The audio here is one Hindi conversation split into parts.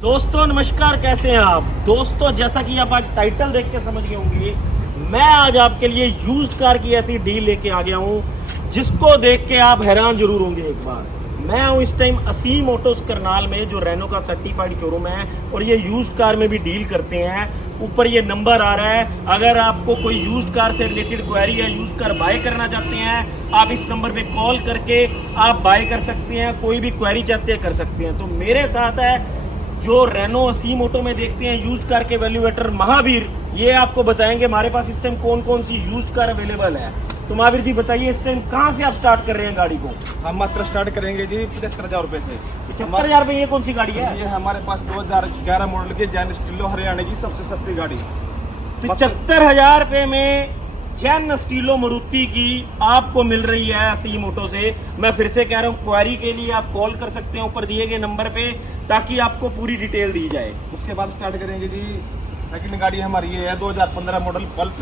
दोस्तों नमस्कार, कैसे हैं आप। दोस्तों जैसा कि आप आज टाइटल देख के समझ गए होंगे, मैं आज आपके लिए यूज्ड कार की ऐसी डील लेके आ गया हूं जिसको देख के आप हैरान जरूर होंगे। एक बार मैं हूं इस टाइम असीम ऑटोस करनाल में, जो रेनो का सर्टिफाइड शोरूम है और ये यूज्ड कार में भी डील करते हैं। ऊपर ये नंबर आ रहा है, अगर आपको कोई यूज्ड कार से रिलेटेड क्वेरी या यूज्ड कार बाय करना चाहते हैं, आप इस नंबर पे कॉल करके आप बाय कर सकते हैं। कोई भी क्वेरी चाहते हैं कर सकते हैं। तो मेरे साथ है जो रेनो असीम ऑटो में देखते हैं यूज्ड कार के वैल्यूएटर महावीर, ये आपको बताएंगे हमारे पास इस टाइम कौन कौन सी यूज्ड कार अवेलेबल है। तो महावीर जी बताइए, इस टाइम कहाँ से आप स्टार्ट कर रहे हैं गाड़ी को। हम मात्र स्टार्ट करेंगे जी 75,000 रुपए से। 75,000 रुपये। ये कौन सी गाड़ी है? ये हमारे पास 2011 मॉडल की जैन स्टीलो हरियाणा की सबसे सस्ती गाड़ी। 75,000 रुपये में जैन स्टीलो मारुति की आपको मिल रही है असीम ऑटो से। मैं फिर से कह रहा हूँ, क्वेरी के लिए आप कॉल कर सकते हैं ऊपर दिए गए नंबर पे, ताकि आपको पूरी डिटेल दी जाए। उसके बाद स्टार्ट करेंगे जी सेकंड गाड़ी हमारी ये है 2015 मॉडल पल्स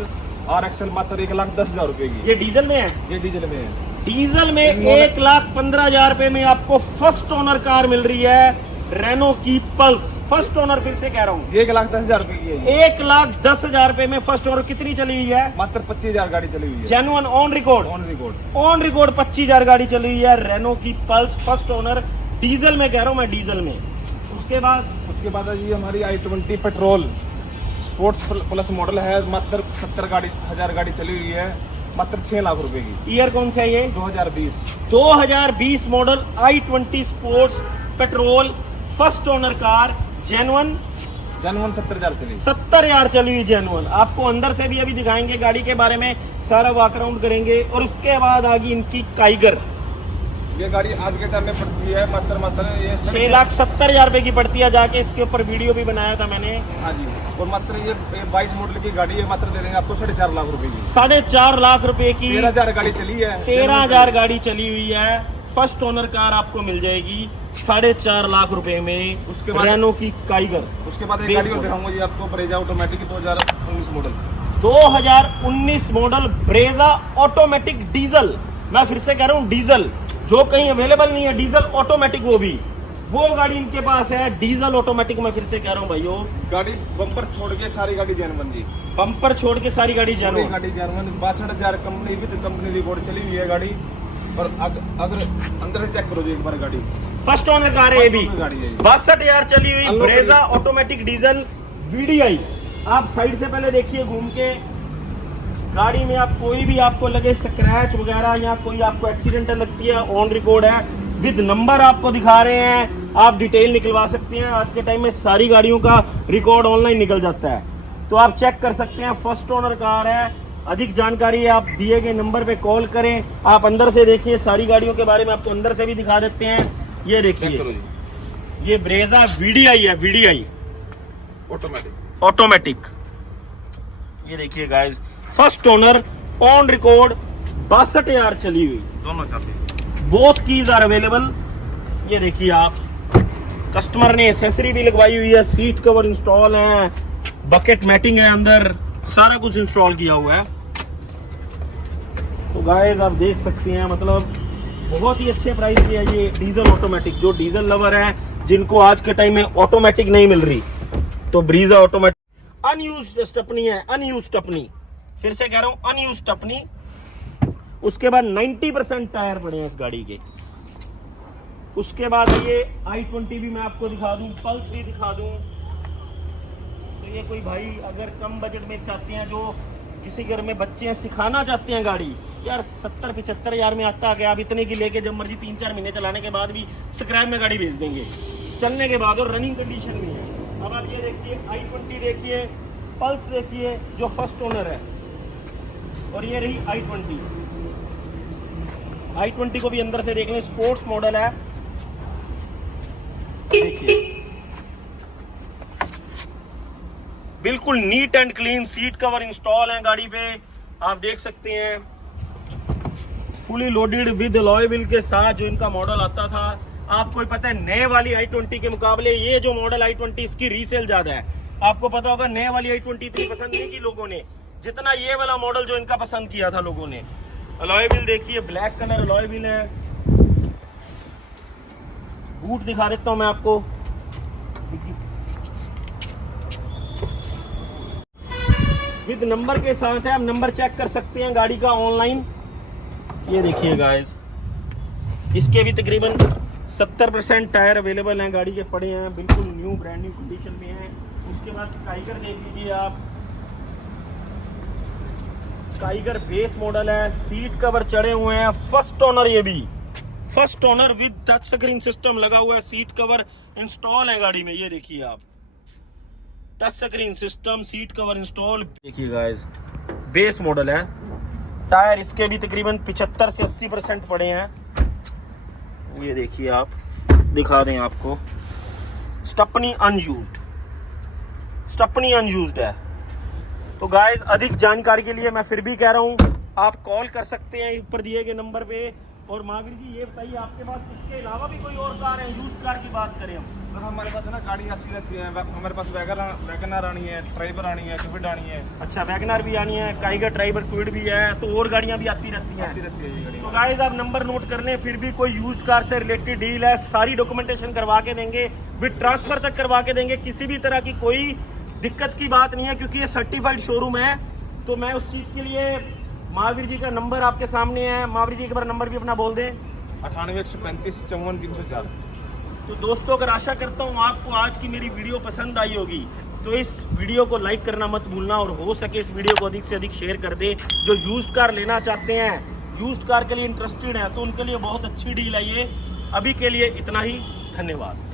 RXL, मात्र 1,10,000 रुपए की। ये डीजल में है? ये डीजल में है। डीजल में 1,15,000 रुपए में आपको फर्स्ट ओनर कार मिल रही है, रेनो की पल्स। फर्स्ट ओनर, फिर से कह रहा हूँ, 1,10,000 रुपए की है। 1,10,000 रुपए में फर्स्ट ओनर। कितनी चली हुई है? मात्र 25,000 गाड़ी चली हुई है। Genuine on record? On record 25,000 गाड़ी चली हुई है, रेनो की पल्स फर्स्ट ओनर, डीजल में कह रहा हूँ मैं, डीजल में। उसके बाद है जी हमारी i20 petrol sports plus model है, मात्र 70,000 गाड़ी चली हुई है, मात्र 6 लाख रुपए की। ईयर कौन सा है ये? 2020 model i20 sports petrol first owner car, genuine 70,000 चली। 70,000 चली हुई जेन्युइन। आपको अंदर से भी अभी दिखाएंगे गाड़ी के बारे में, सारा वॉकअराउंड करेंगे। और उसके बाद आ गई इनकी काइगर। ये गाड़ी आज के टाइम में पड़ती है मात्र ये 6,70,000 रुपए की पड़ती है। जाके इसके ऊपर वीडियो भी बनाया था मैंने। हाँ जी। और मात्र ये 22 मॉडल की गाड़ी है, मात्र दे देंगे आपको 4.5 लाख रुपए की। 4.5 लाख रुपए की 13,000 गाड़ी चली है। 13,000 गाड़ी चली हुई है, फर्स्ट ओनर कार आपको मिल जाएगी 4.5 लाख रुपए में। उसके बाद रेनो की काइगर। उसके बाद एक गाड़ी और दिखाऊंगा जी आपको, Brezza automatic 2019 model. 2019 model Brezza automatic diesel. मैं फिर से कह रहा हूँ, डीजल जो कहीं अवेलेबल नहीं है, डीजल ऑटोमेटिक, वो गाड़ी इनके पास है, डीजल ऑटोमेटिक। मैं फिर से कह रहा हूँ भाइयों, गाड़ी बम्पर छोड़ के सारी गाड़ी जेन्युइन जी। बम्पर छोड़ के सारी गाड़ी जेन्युइन। गाड़ी genuine 62,000 company with company record चली हुई है गाड़ी। और अगर अंदर से चेक करो जी एक बार गाड़ी, फर्स्ट ओनर कार है ये भी। गाड़ी है 62,000 चली हुई ब्रेजा ऑटोमेटिक डीजल VDI। आप साइड से पहले देखिए घूम के, गाड़ी में आप कोई भी आपको लगे स्क्रैच वगैरह या कोई आपको एक्सीडेंटल लगती है, ऑन रिकॉर्ड है, विद नंबर आपको दिखा रहे हैं, आप डिटेल निकलवा सकते हैं। आज के टाइम में सारी गाड़ियों का रिकॉर्ड ऑनलाइन निकल जाता है, तो आप चेक कर सकते हैं। फर्स्ट ओनर कार है। अधिक जानकारी आप दिए गए नंबर पे कॉल करें। आप अंदर से देखिए, सारी गाड़ियों के बारे में आपको अंदर से भी दिखा देते हैं। ये देखिए, ये ब्रेजा VDI है, VDI ऑटोमेटिक। ये देखिए guys, first owner, on record, 62,000 चली हुई, दोनों चाहते हैं। Both keys are available. ये देखिए आप, कस्टमर ने एसेसरी भी लगवाई हुई है, सीट कवर इंस्टॉल है, बकेट मैटिंग है, अंदर सारा कुछ इंस्टॉल किया हुआ है। तो गाइस आप देख सकते हैं, मतलब बहुत ही अच्छे प्राइस की है ये डीजल ऑटोमेटिक। जो डीजल लवर है, जिनको आज के टाइम में ऑटोमेटिक नहीं मिल रही, तो ब्रीजा ऑटोमेटिक। अनयूज्ड स्टेपनी है, अनयूज्ड स्टेपनी, फिर से कह रहा हूं, अनयूज्ड स्टेपनी। उसके बाद 90% टायर पड़े हैं इस गाड़ी के। उसके बाद ये i20 भी मैं आपको दिखा दूं, पल्स भी दिखा दूं। तो ये कोई भाई अगर कम बजट में चाहते हैं, जो किसी घर में बच्चे हैं, सिखाना चाहते हैं गाड़ी, यार 70-75,000 में आता है, आप इतने की लेके जब मर्जी 3-4 महीने चलाने के बाद भी स्क्रैप में गाड़ी भेज देंगे, चलने के बाद, और रनिंग कंडीशन में है। अब आप ये देखिए, i20 देखिए, पल्स देखिए जो फर्स्ट ओनर है, और ये रही i20। i20 को भी अंदर से देख लें, स्पोर्ट्स मॉडल है। देखिए बिल्कुल neat and clean, seat cover install है गाड़ी पे, आप देख सकते हैं। Fully loaded with alloy wheel के साथ जो इनका मॉडल आता था। आपको पता है, नए वाली i20 के मुकाबले ये जो मॉडल i20, इसकी रीसेल ज्यादा है। आपको पता होगा, नए वाली i20 इतनी पसंद नहीं की लोगों ने, जितना ये वाला मॉडल जो इनका पसंद किया था लोगों ने। अलॉय व्हील देखिए, ब्लैक कलर अलॉय व्हील है। बूट दिखा देता हूं मैं आपको, विद नंबर के साथ है, आप नंबर चेक कर सकते हैं गाड़ी का ऑनलाइन। ये देखिए गाइस, इसके भी तकरीबन 70% टायर अवेलेबल हैं, गाड़ी के पड़े हैं, बिल्कुल न्यू ब्रांड न्यू कंडीशन में हैं। उसके बाद टाइगर देख लीजिए आप, टाइगर बेस मॉडल है, सीट कवर चढ़े हुए हैं, फर्स्ट ओनर, ये भी first owner with touch screen system लगा हुआ है, सीट कवर इंस्टॉल है गाड़ी में। ये देखिए आप, touch screen system, seat cover install. देखिए गाइस, बेस मॉडल है। टायर इसके भी तकरीबन 75 से 80% पड़े हैं। ये देखिए आप, दिखा दें आपको, स्टपनी अनयूज्ड, स्टपनी अनयूज्ड है। तो गाइस, अधिक जानकारी के लिए मैं फिर भी कह रहा हूँ, आप कॉल कर सकते हैं ऊपर दिए गए नंबर पे। और महावीर जी, ये बताइए, आपके पास इसके अलावा भी कोई और कार है? यूज्ड कार की बात करें हम, सर हमारे पास है ना गाड़ी आती रहती है, हमारे पास वैगनर आनी है, ट्राइबर आनी है, क्विड आनी है। अच्छा, वैगनर भी आनी है, टाइगर ट्राइबर क्विड भी है, तो और गाड़ियां भी आती रहती हैं। ये गाड़ी। तो गाइस, आप नंबर नोट कर लें, फिर भी कोई यूज्ड कार से रिलेटेड डील है, सारी डॉक्यूमेंटेशन करवा के देंगे, विद ट्रांसफर तक करवा के देंगे, किसी भी तरह की कोई दिक्कत की बात नहीं है, क्योंकि ये सर्टिफाइड शोरूम है। तो मैं उस चीज़ के लिए, महावीर जी का नंबर आपके सामने है, महावीर जी एक बार नंबर भी अपना बोल दें। 98 135 54 304। तो दोस्तों, अगर आशा करता हूँ आपको आज की मेरी वीडियो पसंद आई होगी, तो इस वीडियो को लाइक करना मत भूलना, और हो सके इस वीडियो को अधिक से अधिक शेयर कर दे। जो यूज्ड कार लेना चाहते हैं, यूज्ड कार के लिए इंटरेस्टेड हैं, तो उनके लिए बहुत अच्छी डील है ये। अभी के लिए इतना ही, धन्यवाद।